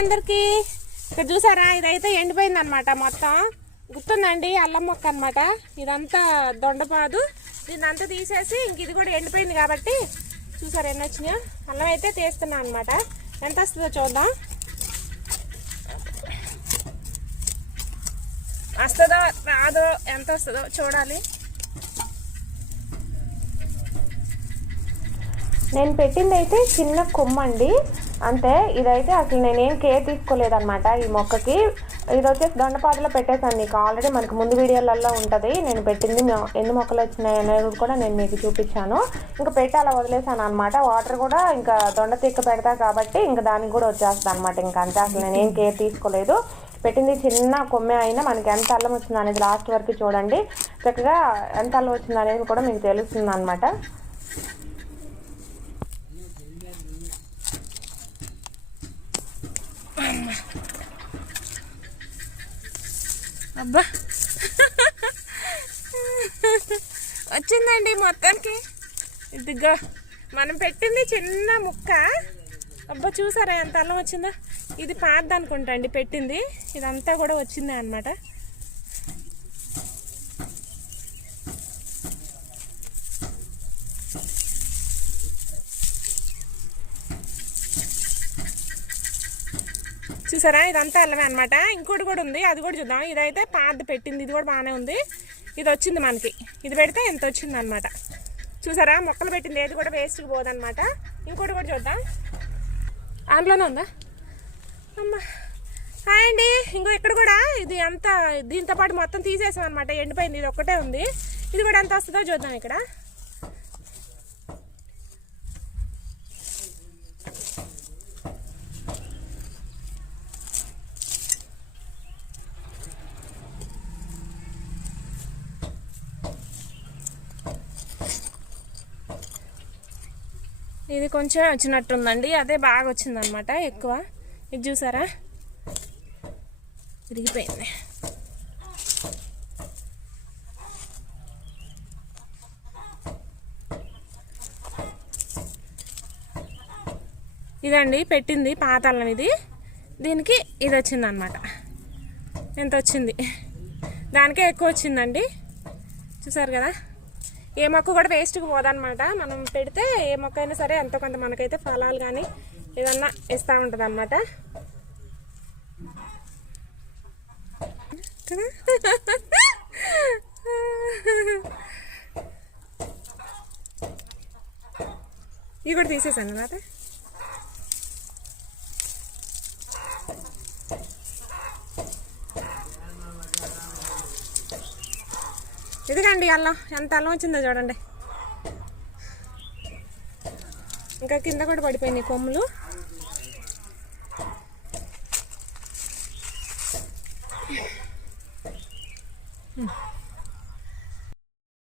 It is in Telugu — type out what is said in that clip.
అందరికి. ఇక్కడ చూసారా ఇదైతే ఎండిపోయింది అనమాట మొత్తం. గుర్తుందండి అల్లం మొక్క అనమాట ఇదంతా దొండపాదు. దీన్నంతా తీసేసి ఇంక ఇది కూడా ఎండిపోయింది కాబట్టి చూసారా ఎన్ని వచ్చినాయో? అల్లం అయితే తీస్తున్నా అనమాట ఎంత వస్తుందో చూద్దాం. వస్తుందో రాదో ఎంత వస్తుందో చూడాలి. నేను పెట్టింది అయితే చిన్న కొమ్మ అండి అంతే ఇదైతే అసలు నేనేం కేర్ తీసుకోలేదన్నమాట ఈ మొక్కకి. ఇది వచ్చేసి దొండపాటలో పెట్టేశాను నీకు. ఆల్రెడీ మనకు ముందు వీడియోలలో ఉంటుంది. నేను పెట్టింది ఎన్ని మొక్కలు వచ్చినాయి అనేది కూడా నేను మీకు చూపించాను. ఇంకా పెట్టి అలా వదిలేసాను అనమాట వాటర్ కూడా ఇంకా దొండ తిక్క పెడతా కాబట్టి ఇంకా దానికి కూడా వచ్చేస్తుంది అనమాట ఇంకా అంతే అసలు నేనేం కేర్ తీసుకోలేదు. పెట్టింది చిన్న కొమ్మె అయినా మనకి ఎంత అల్లం వచ్చింది అనేది లాస్ట్ వరకు చూడండి. చక్కగా ఎంత అల్లం వచ్చింది అనేది కూడా మీకు తెలుస్తుంది అనమాట అబ్బా. వచ్చిందండి మొత్తానికి. ఇదిగో మనం పెట్టింది చిన్న ముక్క. అబ్బా చూసారా ఎంత అల్లం వచ్చిందో? ఇది పాతది అనుకుంటా అండి పెట్టింది. ఇదంతా కూడా వచ్చిందే అనమాట చూసారా? ఇదంతా అల్లమే అనమాట ఇంకోటి కూడా ఉంది. అది కూడా చూద్దాం. ఇదైతే పాత పెట్టింది. ఇది కూడా బాగానే ఉంది. ఇది వచ్చింది మనకి. ఇది పెడితే ఎంత వచ్చింది అనమాట చూసారా? మొక్కలు పెట్టింది. ఏది కూడా వేస్ట్కి పోదనమాట ఇంకోటి కూడా చూద్దాం. అందులోనే ఉందా? అమ్మా. హాయ్ అండి. ఇంకో ఇక్కడ కూడా ఇది అంతా దీంతో పాటు మొత్తం తీసేసాం అనమాట ఎండిపోయింది. ఇది ఒక్కటే ఉంది. ఇది కూడా ఎంత వస్తుందో చూద్దాం ఇక్కడ. ఇది కొంచెం వచ్చినట్టుందండి. అదే బాగా వచ్చిందనమాట ఎక్కువ. ఇది చూసారా? విరిగిపోయింది. ఇదండి పెట్టింది పాత అల్లం ఇది. దీనికి ఇది వచ్చిందనమాట ఎంత వచ్చింది దానికే ఎక్కువ వచ్చిందండి చూసారు కదా? ఏ మొక్క కూడా వేస్ట్కి పోదనమాట మనం పెడితే ఏ మొక్క అయినా సరే ఎంతో కొంత మనకైతే ఫలాలు కానీ ఏదన్నా ఇస్తూ ఉంటుంది అనమాట ఇవి కూడా తీసేసాను అన్నమాట. ఇదిగండి అల్లం. ఎంత అల్లం వచ్చిందో చూడండి. ఇంకా కింద కూడా పడిపోయినాయి కొమ్ములు.